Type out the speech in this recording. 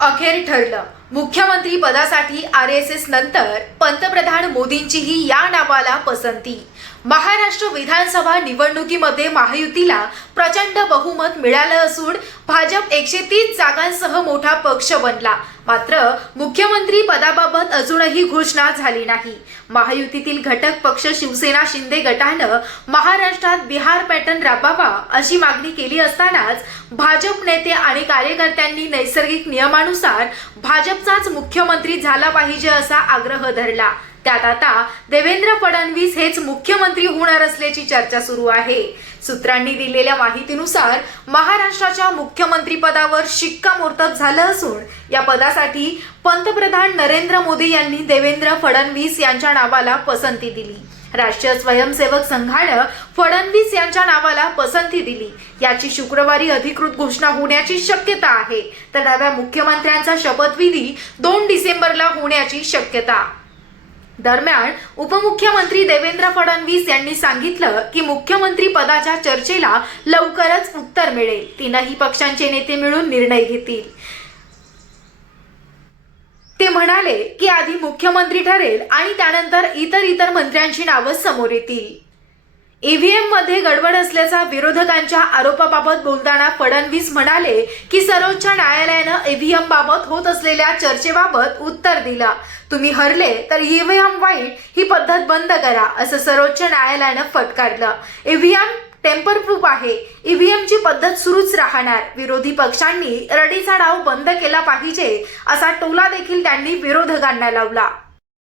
अखेर ठरलं. मुख्यमंत्री पदासाठी आर एस एस नंतर पंतप्रधान मोदींचीही या नावाला पसंती. महाराष्ट्र विधानसभा निवडणुकीमध्ये महायुतीला प्रचंड बहुमत मिळालं असून भाजप एकशे तीस जागांसह मोठा पक्ष बनला. मात्र मुख्यमंत्री पदाबाबत अजूनही घोषणा झाली नाही. महायुतीतील घटक पक्ष शिवसेना शिंदे गटानं महाराष्ट्रात बिहार पॅटर्न राबवावा अशी मागणी केली असतानाच भाजप नेते आणि कार्यकर्त्यांनी नैसर्गिक नियमानुसार भाजप भाजपचाच मुख्यमंत्री झाला पाहिजे असा आग्रह धरला. त्यात आता देवेंद्र फडणवीस हेच मुख्यमंत्री होणार असल्याची चर्चा सुरू आहे. सूत्रांनी दिलेल्या माहितीनुसार महाराष्ट्राच्या मुख्यमंत्री पदावर शिक्कामोर्तब झालं असून या पदासाठी पंतप्रधान नरेंद्र मोदी यांनी देवेंद्र फडणवीस यांच्या नावाला पसंती दिली. राष्ट्रीय स्वयंसेवक संघानं फडणवीस यांच्या नावाला पसंती दिली. याची शुक्रवारी अधिकृत घोषणा होण्याची शक्यता आहे. तर नव्या मुख्यमंत्र्यांचा शपथविधी दोन डिसेंबरला होण्याची शक्यता. दरम्यान उपमुख्यमंत्री देवेंद्र फडणवीस यांनी सांगितलं की मुख्यमंत्री पदाच्या चर्चेला लवकरच उत्तर मिळेल. तीनही पक्षांचे नेते मिळून निर्णय घेतील. ते म्हणाले की आधी मुख्यमंत्री ठरेल आणि त्यानंतर इतर इतर मंत्र्यांची नावं समोर येतील. ईव्हीएममध्ये गडबड असल्याचा विरोधकांच्या आरोपाबाबत बोलताना फडणवीस म्हणाले की सर्वोच्च न्यायालयानं ईव्हीएम बाबत होत असलेल्या चर्चेबाबत उत्तर दिलं. तुम्ही हरले तर ईव्हीएम वाईट ही पद्धत बंद करा असं सर्वोच्च न्यायालयानं फटकारलं. ईव्हीएम टेम्पर प्रूफ आहे. ईव्हीएमची पद्धत सुरूच राहणार. विरोधी पक्षांनी रडीचा डाव बंद केला पाहिजे असा टोला देखील त्यांनी विरोधकांना लावला.